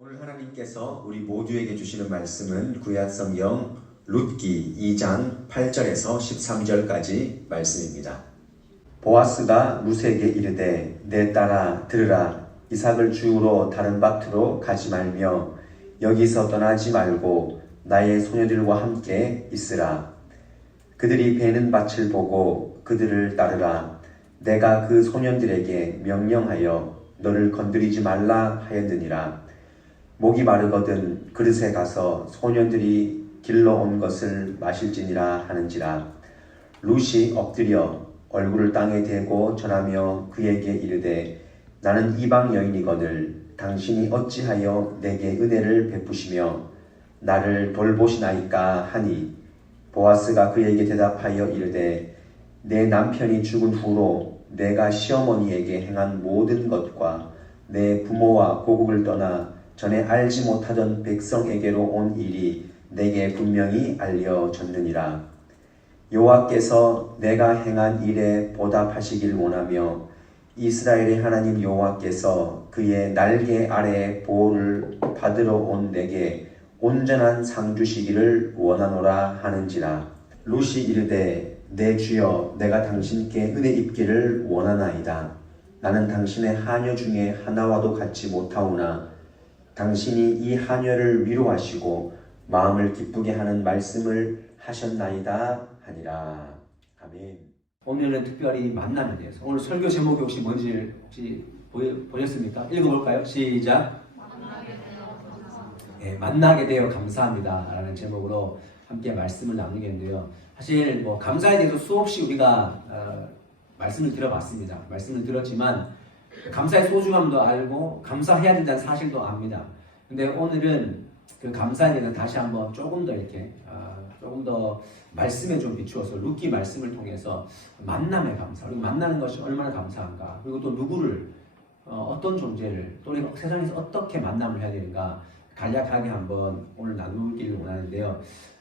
오늘 하나님께서 우리 모두에게 주시는 말씀은 구약성경 룻기 2장 8절에서 13절까지 말씀입니다. 보아스가 룻에게 이르되 내 딸아 들으라. 이삭을 주우러 다른 밭으로 가지 말며 여기서 떠나지 말고 나의 소녀들과 함께 있으라. 그들이 베는 밭을 보고 그들을 따르라. 내가 그 소년들에게 명령하여 너를 건드리지 말라 하였느니라. 목이 마르거든 그릇에 가서 소년들이 길러온 것을 마실지니라 하는지라. 룻이 엎드려 얼굴을 땅에 대고 전하며 그에게 이르되 나는 이방 여인이거늘 당신이 어찌하여 내게 은혜를 베푸시며 나를 돌보시나이까 하니, 보아스가 그에게 대답하여 이르되 내 남편이 죽은 후로 내가 시어머니에게 행한 모든 것과 내 부모와 고국을 떠나 전에 알지 못하던 백성에게로 온 일이 내게 분명히 알려졌느니라. 여호와께서 내가 행한 일에 보답하시길 원하며 이스라엘의 하나님 여호와께서 그의 날개 아래 보호를 받으러 온 내게 온전한 상 주시기를 원하노라 하는지라. 룻이 이르되 내 주여 내가 당신께 은혜 입기를 원하나이다. 나는 당신의 하녀 중에 하나와도 같지 못하오나 당신이 이 하녀를 위로하시고 마음을 기쁘게 하는 말씀을 하셨나이다 하니라. 아멘. 오늘은 특별히 만남에 대해서, 오늘 설교 제목이 혹시 뭔지 보셨습니까? 읽어볼까요? 시작. 만나게 되어 감사합니다 라는 제목으로 함께 말씀을 나누겠는데요. 사실 감사에 대해서 수없이 우리가 말씀을 들어봤습니다. 말씀을 들었지만 감사의 소중함도 알고 감사해야 된다는 사실도 압니다. 근데 오늘은 그 감사에 대해서 다시 한번 조금 더 이렇게 조금 더 말씀에 좀 비추어서 룻기 말씀을 통해서 만남의 감사, 그리고 만나는 것이 얼마나 감사한가, 그리고 또 누구를 어떤 존재를 또 우리가 세상에서 어떻게 만남을 해야 되는가 간략하게 한번 오늘 나누기를 원하는데요.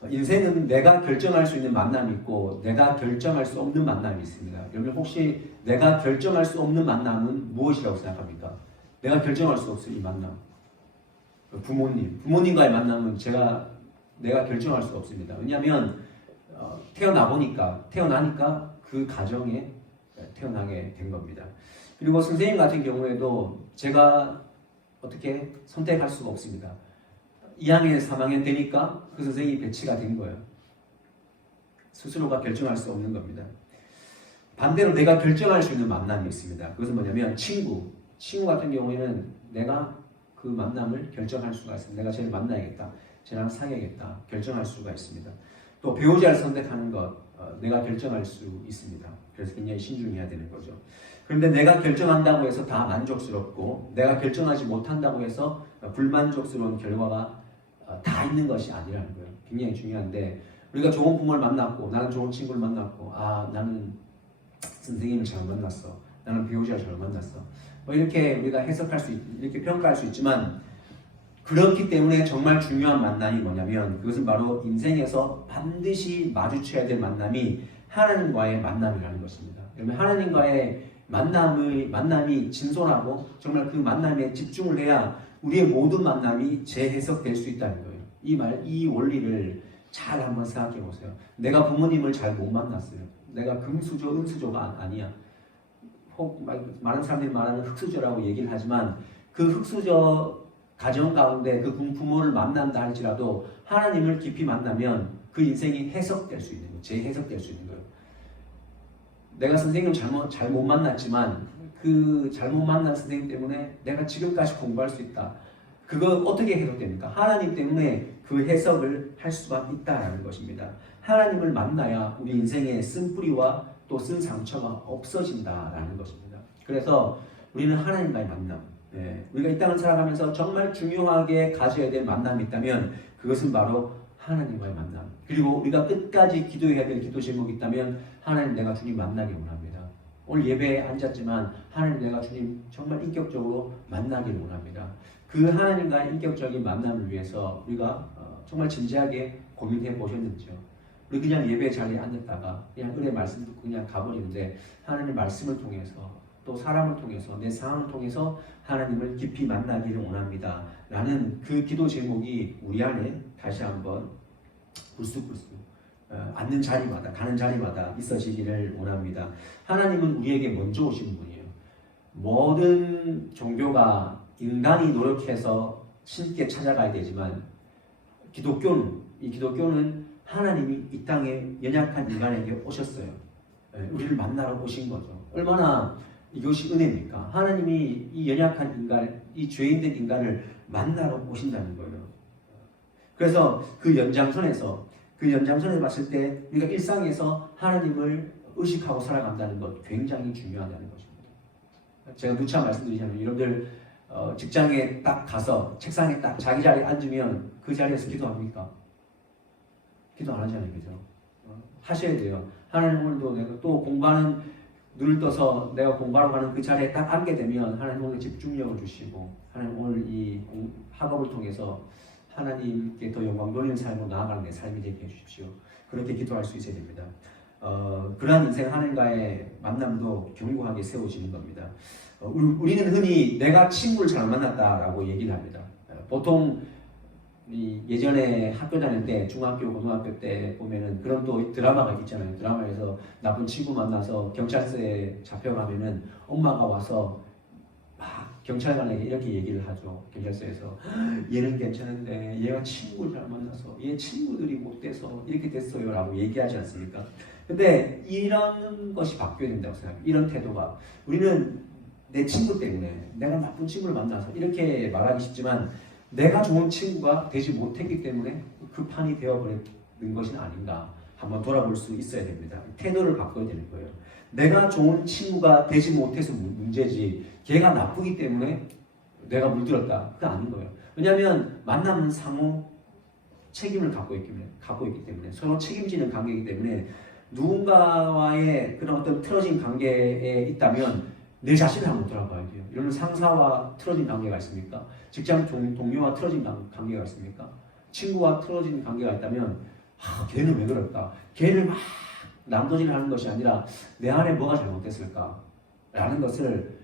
인생은 내가 결정할 수 있는 만남이 있고 내가 결정할 수 없는 만남이 있습니다. 여러분 혹시 내가 결정할 수 없는 만남은 무엇이라고 생각합니까? 내가 결정할 수 없어요, 이 만남. 부모님과의 만남은 내가 결정할 수가 없습니다. 왜냐하면 태어나니까 그 가정에 태어나게 된 겁니다. 그리고 선생님 같은 경우에도 제가 어떻게 선택할 수가 없습니다. 2학년, 3학년 되니까 그 선생님이 배치가 된 거예요. 스스로가 결정할 수 없는 겁니다. 반대로 내가 결정할 수 있는 만남이 있습니다. 그것은 뭐냐면 친구 같은 경우에는 내가 그 만남을 결정할 수가 있습니다. 내가 쟤를 만나야겠다, 쟤랑 사귀어야겠다 결정할 수가 있습니다. 또 배우자를 선택하는 것 내가 결정할 수 있습니다. 그래서 굉장히 신중해야 되는 거죠. 그런데 내가 결정한다고 해서 다 만족스럽고 내가 결정하지 못한다고 해서 불만족스러운 결과가 다 있는 것이 아니라는 거예요. 굉장히 중요한데, 우리가 좋은 부모를 만났고 나는 좋은 친구를 만났고 나는 선생님을 잘 만났어, 나는 배우자를 잘 만났어, 이렇게 우리가 이렇게 평가할 수 있지만, 그렇기 때문에 정말 중요한 만남이 뭐냐면 그것은 바로 인생에서 반드시 마주쳐야 될 만남이 하나님과의 만남이라는 것입니다. 그러면 하나님과의 만남이 진솔하고 정말 그 만남에 집중을 해야 우리의 모든 만남이 재해석될 수 있다는 거예요. 이 원리를 잘 한번 생각해 보세요. 내가 부모님을 잘 못 만났어요. 내가 금수저, 은수저가 아니야. 혹 많은 사람들이 말하는 흙수저라고 얘기를 하지만 그 흙수저 가정 가운데 그 부모를 만난다 할지라도 하나님을 깊이 만나면 그 인생이 해석될 수 있는 거예요. 재해석될 수 있는 거예요. 내가 선생님을 잘 못 만났지만 그 잘못 만난 선생님 때문에 내가 지금까지 공부할 수 있다. 그거 어떻게 해석됩니까? 하나님 때문에 그 해석을 할 수가 있다라는 것입니다. 하나님을 만나야 우리 인생의 쓴 뿌리와 또 쓴 상처가 없어진다라는 것입니다. 그래서 우리는 하나님과의 만남, 우리가 이 땅을 살아가면서 정말 중요하게 가져야 될 만남이 있다면 그것은 바로 하나님과의 만남. 그리고 우리가 끝까지 기도해야 될 기도 제목이 있다면 하나님, 내가 주님 만나기 원합니다. 오늘 예배에 앉았지만 하나님, 내가 주님 정말 인격적으로 만나기를 원합니다. 그 하나님과의 인격적인 만남을 위해서 우리가 정말 진지하게 고민해 보셨는지요? 우리 그냥 예배 자리에 앉았다가 그냥 은혜 말씀 듣고 그냥 가버리는데, 하나님 말씀을 통해서 또 사람을 통해서 내 상황을 통해서 하나님을 깊이 만나기를 원합니다. 라는 그 기도 제목이 우리 안에 다시 한번 불쑥불쑥 앉는 자리마다 가는 자리마다 있어지기를 원합니다. 하나님은 우리에게 먼저 오시는 분이에요. 모든 종교가 인간이 노력해서 신께 찾아가야 되지만 기독교는 하나님이 이 땅에 연약한 인간에게 오셨어요. 우리를 만나러 오신 거죠. 얼마나 이것이 은혜입니까? 하나님이 이 연약한 인간, 이 죄인된 인간을 만나러 오신다는 거예요. 그래서 그 연장선에서 봤을 때 우리가 일상에서 하나님을 의식하고 살아간다는 것 굉장히 중요하다는 것입니다. 제가 누차 말씀드리자면 여러분들 직장에 딱 가서 책상에 딱 자기 자리에 앉으면 그 자리에서 기도합니까? 기도 안 하잖아요. 그죠? 하셔야 돼요. 하나님 오늘도 내가 또 공부하는 눈을 떠서 내가 공부하러 가는 그 자리에 딱 앉게 되면 하나님 오늘 집중력을 주시고 하나님 오늘 이 학업을 통해서 하나님께 더 영광 돌리는 삶으로 나아가는 내 삶이 되게 해주십시오. 그렇게 기도할 수 있어야 됩니다. 그러한 인생 하나님과의 만남도 견고하게 세워지는 겁니다. 우리는 흔히 내가 친구를 잘 만났다라고 얘기를 합니다. 보통 예전에 학교 다닐 때 중학교, 고등학교 때 보면은 그런 또 드라마가 있잖아요. 드라마에서 나쁜 친구 만나서 경찰서에 잡혀가면은 엄마가 와서 막 경찰관에게 이렇게 얘기를 하죠. 경찰서에서 얘는 괜찮은데 얘가 친구를 잘 만나서 얘 친구들이 못 돼서 이렇게 됐어요 라고 얘기하지 않습니까? 근데 이런 것이 바뀌어야 된다고 생각해요. 이런 태도가 우리는 내 친구 때문에 내가 나쁜 친구를 만나서 이렇게 말하기 쉽지만 내가 좋은 친구가 되지 못했기 때문에 그 판이 되어버린 것은 아닌가 한번 돌아볼 수 있어야 됩니다. 태도를 바꿔야 되는 거예요. 내가 좋은 친구가 되지 못해서 문제지 걔가 나쁘기 때문에 내가 물들었다. 그게 아닌 거예요. 왜냐하면 만남은 상호 책임을 갖고 있기 때문에 서로 책임지는 관계이기 때문에 누군가와의 그런 어떤 틀어진 관계에 있다면 내 자신을 한번 돌아봐야 돼요. 여러분 상사와 틀어진 관계가 있습니까? 직장 동료와 틀어진 관계가 있습니까? 친구와 틀어진 관계가 있다면 걔는 왜 그럴까? 걔를 막 남도질을 하는 것이 아니라 내 안에 뭐가 잘못됐을까? 라는 것을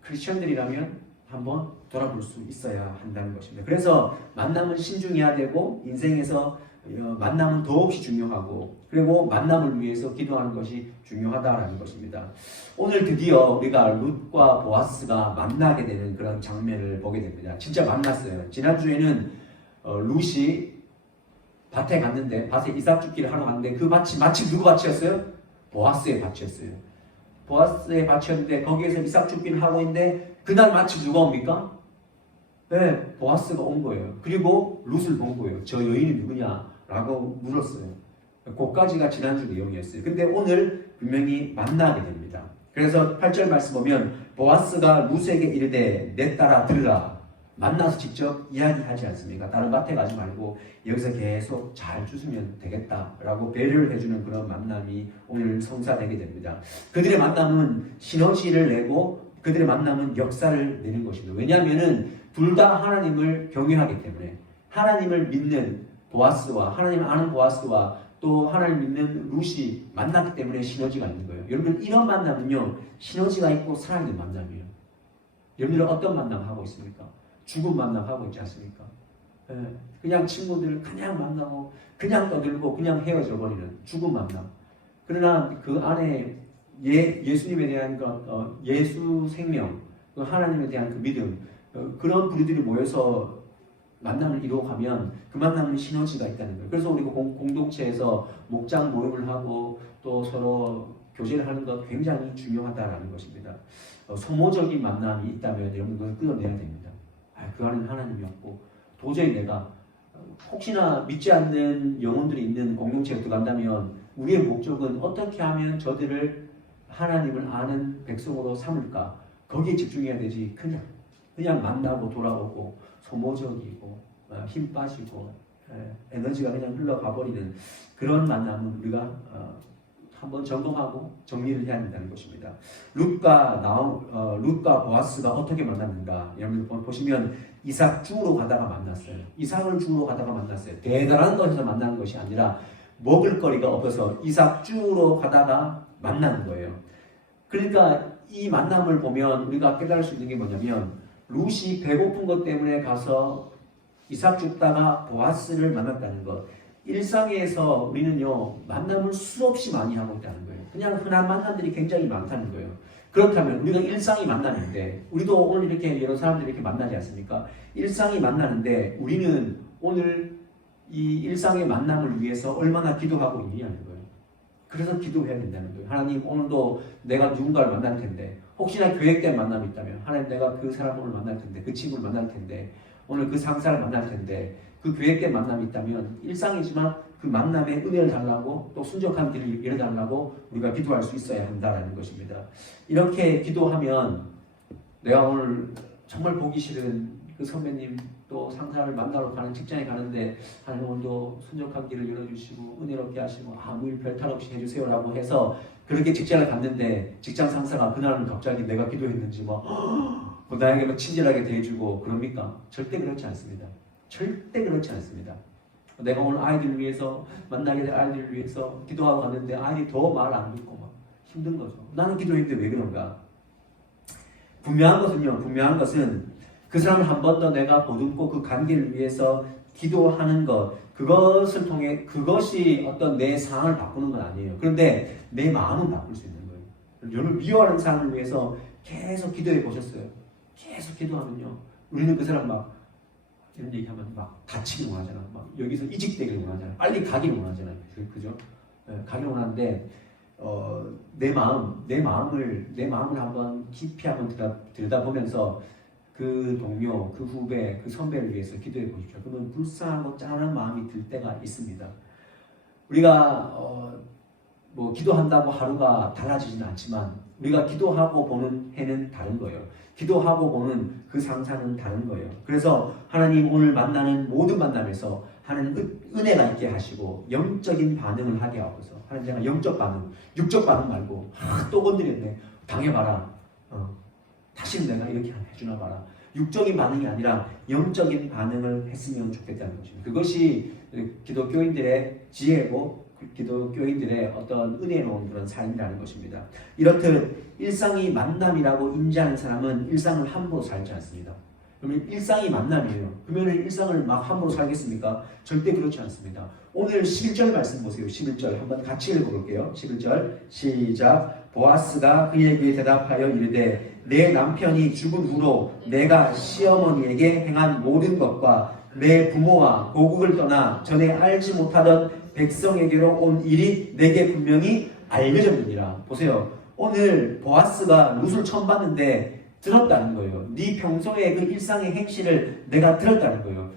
크리스천들이라면 한번 돌아볼 수 있어야 한다는 것입니다. 그래서 만남은 신중해야 되고 인생에서 만남은 더없이 중요하고 그리고 만남을 위해서 기도하는 것이 중요하다라는 것입니다. 오늘 드디어 우리가 룻과 보아스가 만나게 되는 그런 장면을 보게 됩니다. 진짜 만났어요. 지난주에는 룻이 밭에 갔는데 밭에 이삭 줍기를 하러 갔는데 그 밭이 마침 누구 밭이었어요? 보아스의 밭이었어요. 보아스의 밭이었는데 거기에서 이삭 줍기를 하고 있는데 그날 마침 누가 옵니까? 네, 보아스가 온 거예요. 그리고 룻을 본 거예요. 저 여인이 누구냐? 라고 물었어요. 그까지가 지난주 내용이었어요. 근데 오늘 분명히 만나게 됩니다. 그래서 8절 말씀 보면 보아스가 룻에게 이르되 내 딸아 들으라. 만나서 직접 이야기하지 않습니까? 다른 밭에 가지 말고 여기서 계속 잘 주시면 되겠다라고 배려를 해주는 그런 만남이 오늘 성사되게 됩니다. 그들의 만남은 시너지를 내고 그들의 만남은 역사를 내는 것입니다. 왜냐하면은 둘 다 하나님을 경외하기 때문에 하나님을 믿는 보아스와 하나님을 아는 보아스와 또 하나님 믿는 룻이 만났기 때문에 시너지가 있는 거예요. 여러분 이런 만남은요 시너지가 있고 살아있는 만남이에요. 여러분들은 어떤 만남 하고 있습니까? 죽은 만남 하고 있지 않습니까? 그냥 친구들 그냥 만나고 그냥 떠들고 그냥 헤어져 버리는 죽은 만남. 그러나 그 안에 예수님에 대한 예수 생명, 하나님에 대한 그 믿음, 그런 부류들이 모여서 만남을 이루어가면 그 만남은 시너지가 있다는 거예요. 그래서 우리가 공동체에서 목장 모임을 하고 또 서로 교제를 하는 것 굉장히 중요하다라는 것입니다. 소모적인 만남이 있다면 여러분 그걸 끊어내야 됩니다. 그 안에는 하나님이 없고 도저히 내가 혹시나 믿지 않는 영혼들이 있는 공동체에 들어간다면 우리의 목적은 어떻게 하면 저들을 하나님을 아는 백성으로 삼을까? 거기에 집중해야 되지. 그냥 만나고 돌아오고 소모적이고 힘 빠지고 에너지가 그냥 흘러가 버리는 그런 만남은 우리가 한번 점검하고 정리를 해야 한다는 것입니다. 룻과 보아스가 어떻게 만났는가? 여러분 보시면 이삭 주우러 가다가 만났어요. 이삭을 주우러 가다가 만났어요. 대단한 것에서 만나는 것이 아니라 먹을 거리가 없어서 이삭 주우러 가다가 만나는 거예요. 그러니까 이 만남을 보면 우리가 깨달을 수 있는 게 뭐냐면 룻이 배고픈 것 때문에 가서 이삭 줍다가 보아스를 만났다는 것. 일상에서 우리는요 만남을 수없이 많이 하고 있다는 거예요. 그냥 흔한 만남들이 굉장히 많다는 거예요. 그렇다면 우리가 일상이 만나는데 우리도 오늘 이렇게 여러 사람들이 이렇게 만나지 않습니까? 일상이 만나는데 우리는 오늘 이 일상의 만남을 위해서 얼마나 기도하고 있느냐는 거예요. 그래서 기도해야 된다는 거예요. 하나님 오늘도 내가 누군가를 만날 텐데 혹시나 계획된 만남이 있다면 하나님 내가 그 사람을 만날 텐데 그 친구를 만날 텐데 오늘 그 상사를 만날 텐데 그 계획된 만남이 있다면 일상이지만 그 만남에 은혜를 달라고 또 순적한 길을 열어달라고 우리가 기도할 수 있어야 한다는 것입니다. 이렇게 기도하면 내가 오늘 정말 보기 싫은 그 선배님 또 상사를 만나러 가는 직장에 가는데 하나님 오늘도 순적한 길을 열어주시고 은혜롭게 하시고 아무 일 별탈 없이 해주세요라고 해서 그렇게 직장을 갔는데 직장 상사가 그날은 갑자기 내가 기도했는지 나에게 막 친절하게 대해주고 그럽니까? 절대 그렇지 않습니다. 절대 그렇지 않습니다. 내가 오늘 아이들을 위해서 만나게 될 아이들을 위해서 기도하고 갔는데 아이들이 더 말 안 듣고 막 힘든 거죠. 나는 기도했는데 왜 그런가? 분명한 것은 그 사람을 한 번 더 내가 보듬고 그 관계를 위해서 기도하는 것, 그것을 통해 그것이 어떤 내 상황을 바꾸는 건 아니에요. 그런데 내 마음은 바꿀 수 있는 거예요. 여러분 미워하는 사람을 위해서 계속 기도해 보셨어요? 계속 기도하면요, 우리는 그 사람 막 이런 얘기하면 막 다치길 원하잖아. 막 여기서 이직되길 원하잖아. 빨리 가길 원하잖아요. 그죠? 네, 가길 원하는데 내 마음을 한번 깊이 한번 들여다보면서 그 동료, 그 후배, 그 선배를 위해서 기도해 보십시오. 그러면 불쌍하고 짠한 마음이 들 때가 있습니다. 우리가 기도한다고 하루가 달라지지는 않지만 우리가 기도하고 보는 해는 다른 거예요. 기도하고 보는 그 상사는 다른 거예요. 그래서 하나님 오늘 만나는 모든 만남에서 하나님 은혜가 있게 하시고 영적인 반응을 하게 하옵소서. 하나님 제가 영적 반응, 육적 반응 말고 또 건드렸네. 당해봐라. 다시는 내가 이렇게 해주나 봐라. 육적인 반응이 아니라 영적인 반응을 했으면 좋겠다는 것입니다. 그것이 기독교인들의 지혜고 기독교인들의 어떤 은혜로운 그런 삶이라는 것입니다. 이렇듯 일상이 만남이라고 인지하는 사람은 일상을 함부로 살지 않습니다. 그러면 일상이 만남이에요. 그러면 일상을 막 함부로 살겠습니까? 절대 그렇지 않습니다. 오늘 11절 말씀 보세요. 11절 한번 같이 읽어볼게요. 11절 시작. 보아스가 그에게 대답하여 이르되 내 남편이 죽은 후로 내가 시어머니에게 행한 모든 것과 내 부모와 고국을 떠나 전에 알지 못하던 백성에게로 온 일이 내게 분명히 알려졌느니라. 보세요. 오늘 보아스가 룻을 처음 봤는데 들었다는 거예요. 네 평소에 그 일상의 행실을 내가 들었다는 거예요.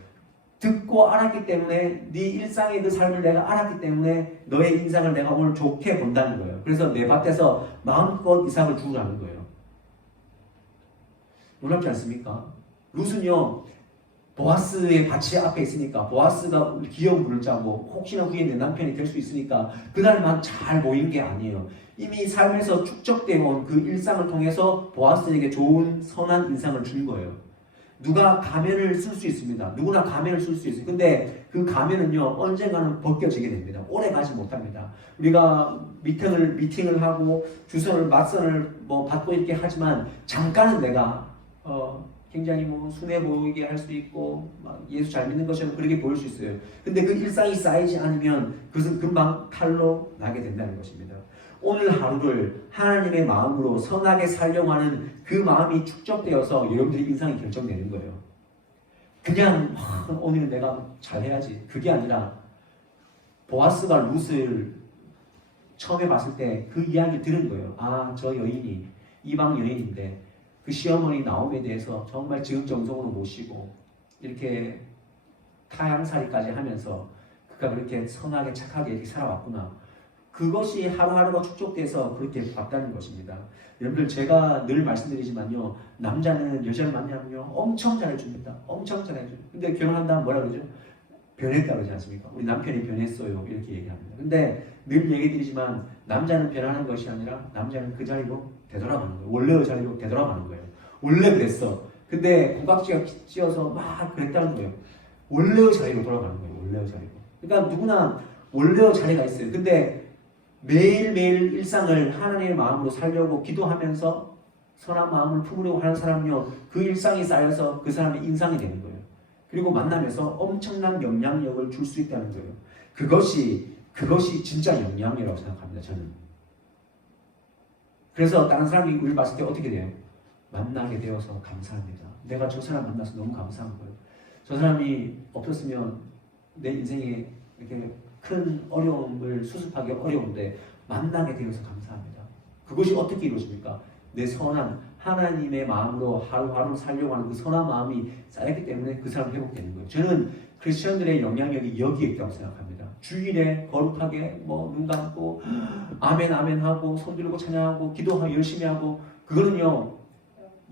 듣고 알았기 때문에 네 일상의 그 삶을 내가 알았기 때문에 너의 인상을 내가 오늘 좋게 본다는 거예요. 그래서 내 밭에서 마음껏 이삭을 주라는 거예요. 놀랍지 않습니까? 룻은요 보아스의 밭이 앞에 있으니까 보아스가 귀여운 분을 짜고 혹시나 후에 내 남편이 될 수 있으니까 그날만 잘 모인 게 아니에요. 이미 삶에서 축적되어 온 그 일상을 통해서 보아스에게 좋은 선한 인상을 준 거예요. 누가 가면을 쓸 수 있습니다. 누구나 가면을 쓸 수 있어요. 근데 그 가면은요 언젠가는 벗겨지게 됩니다. 오래 가지 못합니다. 우리가 미팅을 하고 주선을 맞선을 받고 이렇게 하지만 잠깐은 내가 굉장히 순해 보이게 할 수 있고 막 예수 잘 믿는 것처럼 그렇게 보일 수 있어요. 근데 그 일상이 쌓이지 않으면 그것은 금방 탈로 나게 된다는 것입니다. 오늘 하루를 하나님의 마음으로 선하게 살려고 하는 그 마음이 축적되어서 여러분들의 인상이 결정되는 거예요. 그냥 오늘 내가 잘해야지 그게 아니라 보아스가 룻을 처음에 봤을 때 그 이야기를 들은 거예요. 아, 저 여인이 이방 여인인데 그 시어머니 나옴에 대해서 정말 지극정성으로 모시고 이렇게 타향살이까지 하면서 그가 그렇게 선하게 착하게 이렇게 살아왔구나. 그것이 하루하루가 축적돼서 그렇게 봤다는 것입니다. 여러분들 제가 늘 말씀드리지만요. 남자는 여자를 만나면요. 엄청 잘해줍니다. 엄청 잘해줘요. 근데 결혼한다면 뭐라 그러죠? 변했다 그러지 않습니까? 우리 남편이 변했어요. 이렇게 얘기합니다. 근데 늘 얘기 드리지만 남자는 변하는 것이 아니라 남자는 그 자리로 되돌아가는 거예요. 원래의 자리로 되돌아가는 거예요. 원래 그랬어. 근데 국악지가 씌어서 막 그랬다는 거예요. 원래의 자리로 돌아가는 거예요. 원래의 자리로. 그러니까 누구나 원래의 자리가 있어요. 근데 매일매일 일상을 하나님의 마음으로 살려고 기도하면서 선한 마음을 품으려고 하는 사람은요, 그 일상이 쌓여서 그 사람의 인상이 되는 거예요. 그리고 만나면서 엄청난 영향력을 줄 수 있다는 거예요. 그것이 진짜 영향이라고 생각합니다, 저는. 그래서 다른 사람이 우리 봤을 때 어떻게 돼요? 만나게 되어서 감사합니다. 내가 저 사람 만나서 너무 감사한 거예요. 저 사람이 없었으면 내 인생에 이렇게 큰 어려움을 수습하기 어려운데 만나게 되어서 감사합니다. 그것이 어떻게 이루어집니까? 내 선한 하나님의 마음으로 하루하루 살려고 하는 그 선한 마음이 쌓였기 때문에 그 사람이 회복되는 거예요. 저는 크리스천들의 영향력이 여기에 있다고 생각합니다. 주일에 거룩하게 눈 감고 아멘 아멘 하고 손 들고 찬양하고 기도하고 열심히 하고 그거는요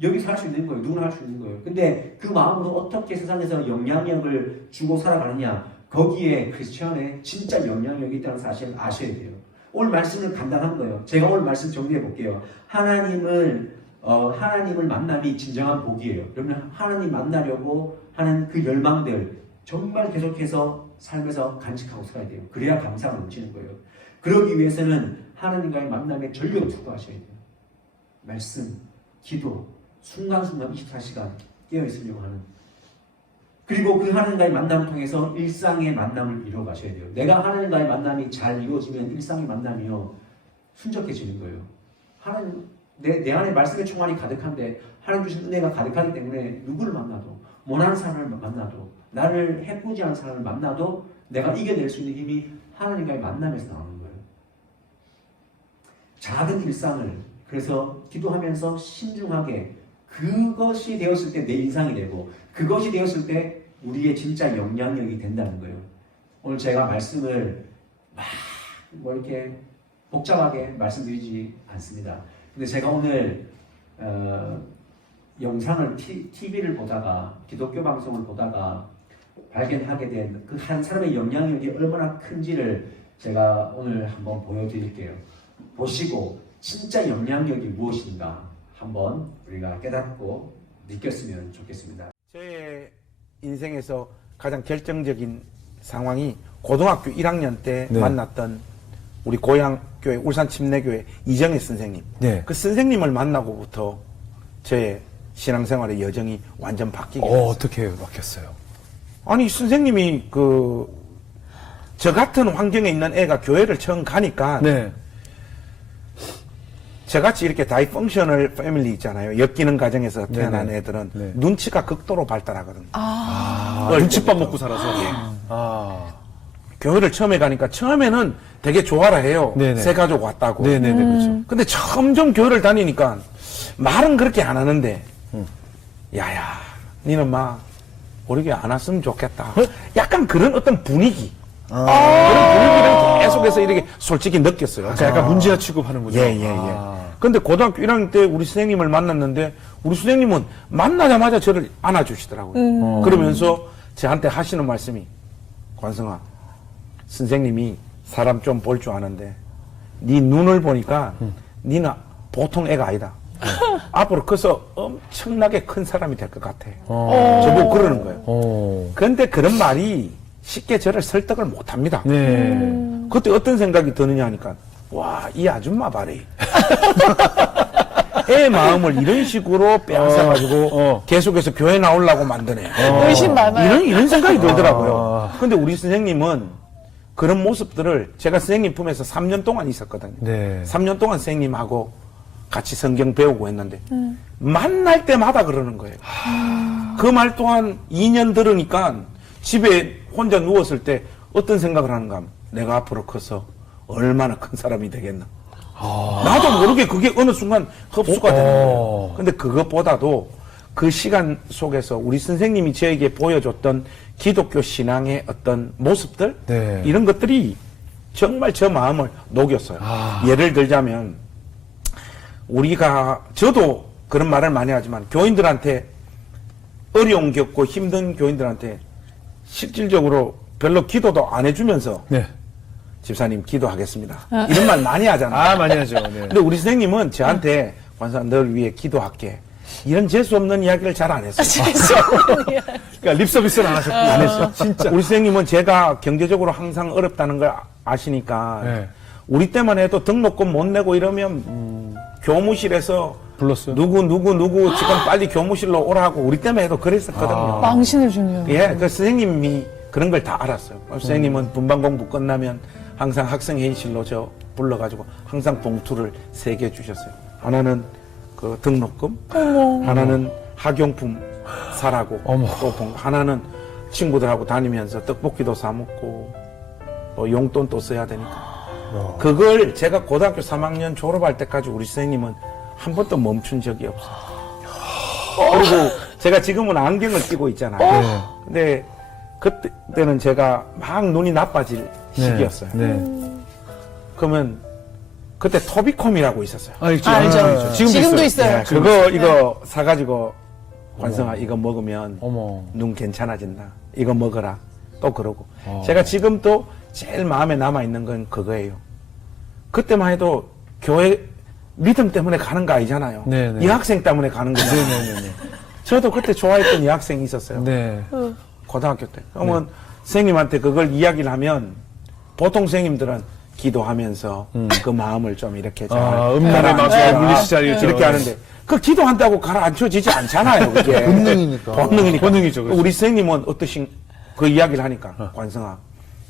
여기서 할 수 있는 거예요. 누구나 할 수 있는 거예요. 근데 그 마음으로 어떻게 세상에서 영향력을 주고 살아가느냐 거기에 크리스천의 진짜 영향력이 있다는 사실을 아셔야 돼요. 오늘 말씀은 간단한 거예요. 제가 오늘 말씀 정리해 볼게요. 하나님을 만남이 진정한 복이에요. 그러면 하나님 만나려고 하는 그 열망들 정말 계속해서 삶에서 간직하고 살아야 돼요. 그래야 감사가 넘치는 거예요. 그러기 위해서는 하나님과의 만남에 전력 투구하셔야 돼요. 말씀, 기도, 순간순간 24시간 깨어있으려고 하는. 그리고 그 하나님과의 만남을 통해서 일상의 만남을 이루어가셔야 돼요. 내가 하나님과의 만남이 잘 이루어지면 일상의 만남이요 순적해지는 거예요. 하나님 내 안에 말씀의 충만이 가득한데 하나님 주신 은혜가 가득하기 때문에 누구를 만나도 원하는 사람을 만나도 나를 해꾸지 않은 사람을 만나도 내가 이겨낼 수 있는 힘이 하나님과의 만남에서 나오는 거예요. 작은 일상을 그래서 기도하면서 신중하게 그것이 되었을 때 내 인상이 되고 그것이 되었을 때 우리의 진짜 영향력이 된다는 거예요. 오늘 제가 말씀을 이렇게 복잡하게 말씀드리지 않습니다. 근데 제가 오늘 영상을 TV를 보다가 기독교 방송을 보다가 발견하게 된 그 한 사람의 영향력이 얼마나 큰지를 제가 오늘 한번 보여드릴게요. 보시고 진짜 영향력이 무엇인가 한번 우리가 깨닫고 느꼈으면 좋겠습니다. 제 인생에서 가장 결정적인 상황이 고등학교 1학년 때 네. 만났던 우리 고향교회 울산 침례교회 이정혜 선생님. 네. 그 선생님을 만나고부터 제 신앙생활의 여정이 완전 바뀌게 됐어요. 어떻게 바뀌었어요? 아니 선생님이 저 같은 환경에 있는 애가 교회를 처음 가니까 네. 저같이 이렇게 다이펑셔널 패밀리 있잖아요. 엮이는 가정에서 태어난 네네. 애들은 네. 눈치가 극도로 발달하거든요. 눈칫밥 먹고 살아서. 교회를 처음에 가니까 처음에는 되게 좋아라 해요. 네네. 새 가족 왔다고. 네네네, 그렇죠. 근데 점점 교회를 다니니까 말은 그렇게 안 하는데 야야 니는 우리 교회 안 왔으면 좋겠다. 약간 그런 어떤 분위기 그런 분위기를 계속해서 이렇게 솔직히 느꼈어요. 자, 약간 문제아 취급하는군요. 예. 근데 고등학교 1학년 때 우리 선생님을 만났는데 우리 선생님은 만나자마자 저를 안아주시더라고요. 그러면서 저한테 하시는 말씀이 관성아 선생님이 사람 좀 볼 줄 아는데 네 눈을 보니까 니는 보통 애가 아니다. 앞으로 커서 엄청나게 큰 사람이 될 것 같아. 저보고 그러는 거예요. 그런데 그런 말이 쉽게 저를 설득을 못합니다. 네. 그때 어떤 생각이 드느냐 하니까 와, 이 아줌마 봐래. 애 마음을 이런 식으로 빼앗아가지고 계속해서 교회 나오려고 만드네. 의심 많아요. 이런 생각이 들더라고요. 근데 우리 선생님은 그런 모습들을 제가 선생님 품에서 3년 동안 있었거든요. 네. 3년 동안 선생님하고 같이 성경 배우고 했는데 만날 때마다 그러는 거예요. 그 말 또한 2년 들으니까 집에 혼자 누웠을 때 어떤 생각을 하는가 하면 내가 앞으로 커서 얼마나 큰 사람이 되겠나. 나도 모르게 그게 어느 순간 흡수가 되는 거예요. 근데 그것보다도 그 시간 속에서 우리 선생님이 저에게 보여줬던 기독교 신앙의 어떤 모습들 네. 이런 것들이 정말 저 마음을 녹였어요. 예를 들자면 저도 그런 말을 많이 하지만 교인들한테 어려움 겪고 힘든 교인들한테 실질적으로 별로 기도도 안 해주면서 네. 집사님 기도하겠습니다. 이런 말 많이 하잖아요. 많이 하죠. 네. 근데 우리 선생님은 저한테 관사 널 위해 기도할게. 이런 재수 없는 이야기를 잘 안 했어요. 그러니까 립 서비스는 안 하셨고. 안 했어. 진짜. 우리 선생님은 제가 경제적으로 항상 어렵다는 걸 아시니까 네. 우리 때만 해도 등록금 못 내고 이러면 교무실에서 불렀어요? 누구 지금 빨리 교무실로 오라고 우리 때문에 해도 그랬었거든요. 망신을 주네요. 예, 그 선생님이 그런 걸 다 알았어요. 선생님은 분반 공부 끝나면 항상 학생 회의실로 저 불러가지고 항상 봉투를 3개 주셨어요. 하나는 그 등록금, 하나는 학용품 사라고, 어머. 또 하나는 친구들하고 다니면서 떡볶이도 사 먹고 또 용돈 또 써야 되니까. 그걸 제가 고등학교 3학년 졸업할 때까지 우리 선생님은 한 번도 멈춘 적이 없어요. 그리고 제가 지금은 안경을 끼고 있잖아요. 근데 그때는 제가 막 눈이 나빠질 시기였어요. 네. 그러면 그때 토비콤이라고 있었어요. 알죠. 알죠. 지금도 있어요. 네, 그거 이거 사가지고 관성아 이거 먹으면 어머. 눈 괜찮아진다. 이거 먹어라. 또 그러고. 제가 지금도 제일 마음에 남아있는 건 그거예요. 그때만 해도 교회 믿음 때문에 가는 거 아니잖아요. 네네. 이 학생 때문에 가는 거잖아요. 네네네. 저도 그때 좋아했던 이 학생이 있었어요. 네. 고등학교 때. 그러면 선생님한테 그걸 이야기를 하면 보통 선생님들은 기도하면서 그 마음을 좀 이렇게 잘 음란의 마귀가 물리시자리죠. 이렇게 하는데 그 기도한다고 가라앉혀지지 않잖아요. 그게 본능이니까. 본능이니까. 본능이죠, 그렇죠. 우리 선생님은 어떠신 그 이야기를 하니까 관성아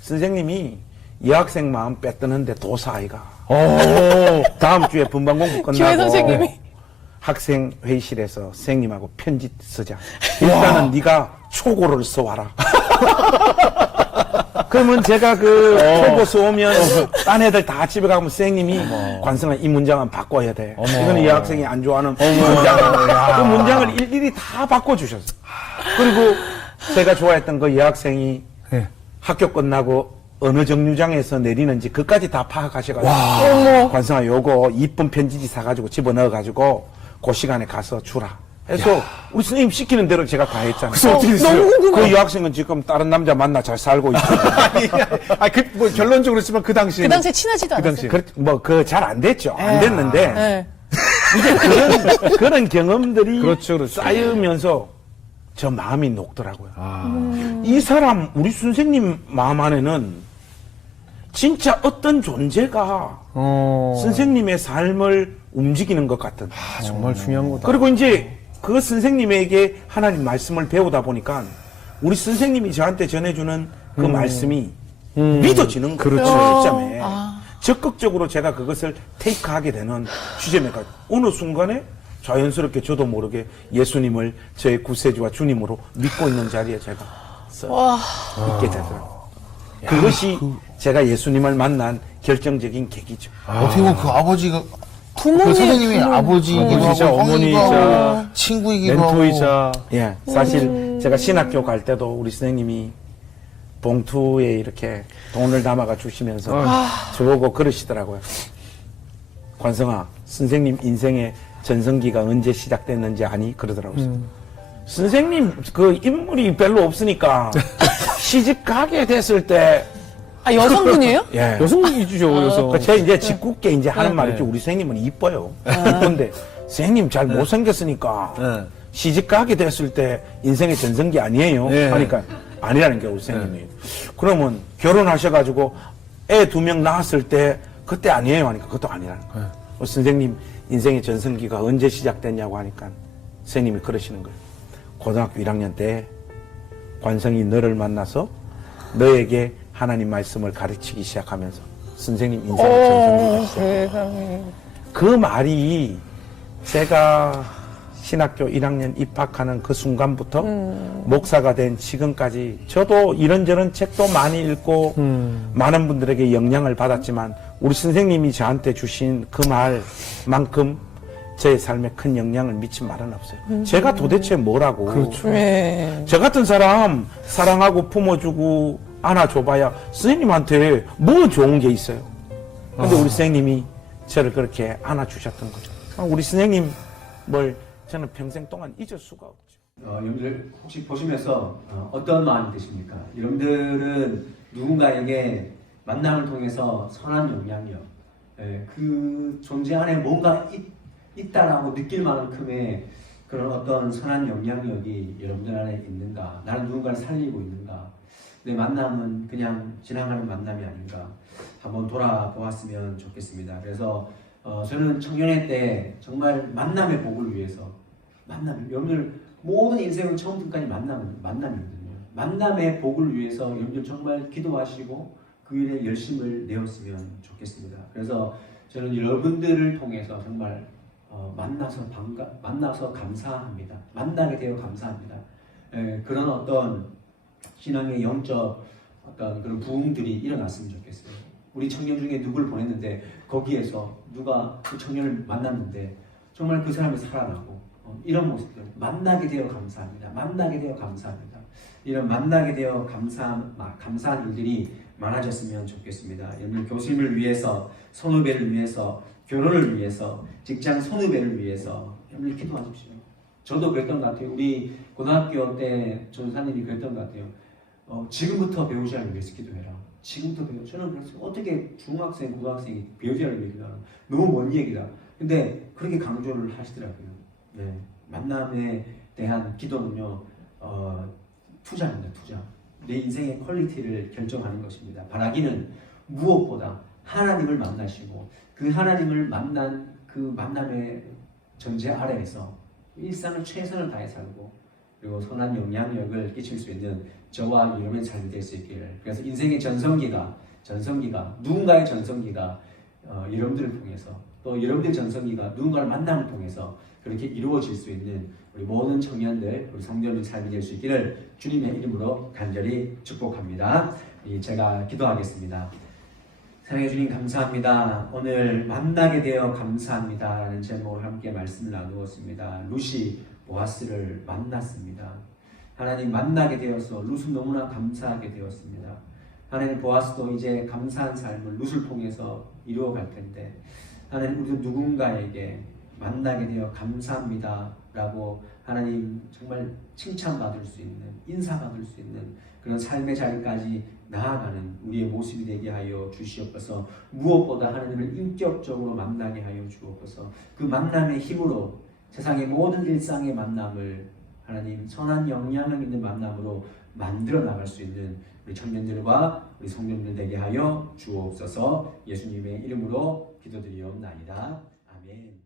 선생님이 이 학생 마음 뺏드는데 도사아이가 다음 주에 분반 공부 교회 끝나고 선생님이. 학생 회의실에서 선생님하고 편지 쓰자. 일단은 네가 초고를 써와라. 그러면 제가 그 초고 써오면 딴 애들 다 집에 가면 선생님이 관성아 이 문장은 바꿔야 돼. 이거는 이 학생이 안 좋아하는 문장이야. 그 문장을 일일이 다 바꿔주셨어. 그리고 제가 좋아했던 그 여학생이 네. 학교 끝나고 어느 정류장에서 내리는지 그까지 다 파악하셔가지고 관성아 요거 이쁜 편지지 사가지고 집어넣어가지고 그 시간에 가서 주라. 해서 우리 선생님 시키는 대로 제가 다 했잖아요. 그래서 어떻게 됐어요? 너무 궁금해. 그 여학생은 지금 다른 남자 만나 잘 살고 있고. 뭐 결론적으로 했지만 그 당시에. 그 당시에 친하지도 않았어요. 당시에. 그 잘 안 됐죠. 안 됐는데 네. 이제 그런 경험들이 그렇죠. 쌓이면서 저 마음이 녹더라고요. 이 사람 우리 선생님 마음 안에는 진짜 어떤 존재가 선생님의 삶을 움직이는 것 같은. 정말 중요한 거다. 그리고 이제 그 선생님에게 하나님 말씀을 배우다 보니까 우리 선생님이 저한테 전해주는 그 말씀이 믿어지는 거예요. 그렇죠. 시점에. 적극적으로 제가 그것을 테이크하게 되는 시점에 가 어느 순간에 자연스럽게 저도 모르게 예수님을 저의 구세주와 주님으로 믿고 있는 자리에 제가 있게 되더라고요. 그것이 제가 예수님을 만난 결정적인 계기죠. 어떻게 보면 그 아버지가 부모님. 그 선생님이 아버지이기도 아버지이자 하고 형이기도 어머니이자 하고 친구이기도 하고 멘토이자. 예, 사실 제가 신학교 갈 때도 우리 선생님이 봉투에 이렇게 돈을 담아가 주시면서 저보고 그러시더라고요. 관성아, 선생님 인생의 전성기가 언제 시작됐는지 아니? 그러더라고요. 선생님 그 인물이 별로 없으니까 시집 가게 됐을 때 아, 여성분이에요? 예. 여성이죠, 여성. 제가 이제 짓궂게 이제 하는 말이죠. 우리 선생님은 이뻐요. 이쁜데 선생님 잘 못생겼으니까 시집 가게 됐을 때 인생의 전성기 아니에요. 네. 하니까 아니라는 게 우리 선생님이. 그러면 결혼하셔가지고 애 2명 낳았을 때 그때 아니에요 하니까 그것도 아니라는 거예요. 선생님 인생의 전성기가 언제 시작됐냐고 하니까 선생님이 그러시는 거예요. 고등학교 1학년 때 관성이 너를 만나서 너에게 하나님 말씀을 가르치기 시작하면서 선생님 인생의 전성기가 시작돼요. 세상에. 그 말이 제가 신학교 1학년 입학하는 그 순간부터 목사가 된 지금까지 저도 이런저런 책도 많이 읽고 많은 분들에게 영향을 받았지만 우리 선생님이 저한테 주신 그 말만큼 제 삶에 큰 영향을 미친 말은 없어요. 제가 도대체 뭐라고. 그렇죠. 네. 저 같은 사람 사랑하고 품어주고 안아줘봐야 선생님한테 뭐 좋은 게 있어요. 근데 우리 선생님이 저를 그렇게 안아주셨던 거죠. 우리 선생님을 저는 평생 동안 잊을 수가 없죠. 여러분들 혹시 보시면서 어떤 마음이 드십니까? 여러분들은 누군가에게 만남을 통해서 선한 영향력, 그 존재 안에 뭔가 있다라고 느낄 만큼의 그런 어떤 선한 영향력이 여러분들 안에 있는가? 나는 누군가를 살리고 있는가? 내 만남은 그냥 지나가는 만남이 아닌가? 한번 돌아보았으면 좋겠습니다. 그래서 저는 청년회 때 정말 만남의 복을 위해서 여러분들 모든 인생은 처음부터까지 만남이거든요. 만남의 복을 위해서 여러분들 정말 기도하시고 그 일에 열심을 내었으면 좋겠습니다. 그래서 저는 여러분들을 통해서 정말 만나서 감사합니다. 만나게 되어 감사합니다. 그런 어떤 신앙의 영적 어떤 그런 부흥들이 일어났으면 좋겠어요. 우리 청년 중에 누구를 보냈는데 거기에서 누가 그 청년을 만났는데 정말 그 사람이 살아나고 이런 모습들 만나게 되어 감사합니다. 만나게 되어 감사합니다. 이런 만나게 되어 감사한 일들이 많아졌으면 좋겠습니다. 여러분 교수님을 위해서, 선후배를 위해서, 결혼을 위해서, 직장 선후배를 위해서 여러분 기도하십시오. 저도 그랬던 것 같아요. 우리 고등학교 때 전사님이 그랬던 것 같아요. 지금부터 배우자를 위해서 기도해라. 지금부터 배우. 저는 그래서 어떻게 중학생, 고등학생이 배우자를 위해 기도하나? 너무 먼 얘기다. 근데 그렇게 강조를 하시더라고요. 네. 만남에 대한 기도는요, 투자입니다. 투자. 내 인생의 퀄리티를 결정하는 것입니다. 바라기는 무엇보다 하나님을 만나시고 그 하나님을 만난 그 만남의 전제 아래에서 일상을 최선을 다해 살고 그리고 선한 영향력을 끼칠 수 있는 저와 여러분의 삶이 될 수 있기를. 그래서 인생의 전성기가 누군가의 전성기가 여러분들을 통해서 또 여러분들의 전성기가 누군가를 만남을 통해서 그렇게 이루어질 수 있는 우리 모든 청년들, 우리 성도들 삶이 될 수 있기를 주님의 이름으로 간절히 축복합니다. 제가 기도하겠습니다. 사랑해 주님 감사합니다. 오늘 만나게 되어 감사합니다 라는 제목으로 함께 말씀을 나누었습니다. 룻이 보아스를 만났습니다. 하나님 만나게 되어서 룻은 너무나 감사하게 되었습니다. 하나님 보아스도 이제 감사한 삶을 룻을 통해서 이루어갈 텐데 하나님 우리도 누군가에게 만나게 되어 감사합니다 라고 하나님 정말 칭찬받을 수 있는, 인사받을 수 있는 그런 삶의 자리까지 나아가는 우리의 모습이 되게 하여 주시옵소서. 무엇보다 하나님을 인격적으로 만나게 하여 주옵소서. 그 만남의 힘으로 세상의 모든 일상의 만남을 하나님 선한 영향을 있는 만남으로 만들어 나갈 수 있는 우리 청년들과 우리 성도님들 되게 하여 주옵소서. 예수님의 이름으로 기도드리옵나이다. 아멘.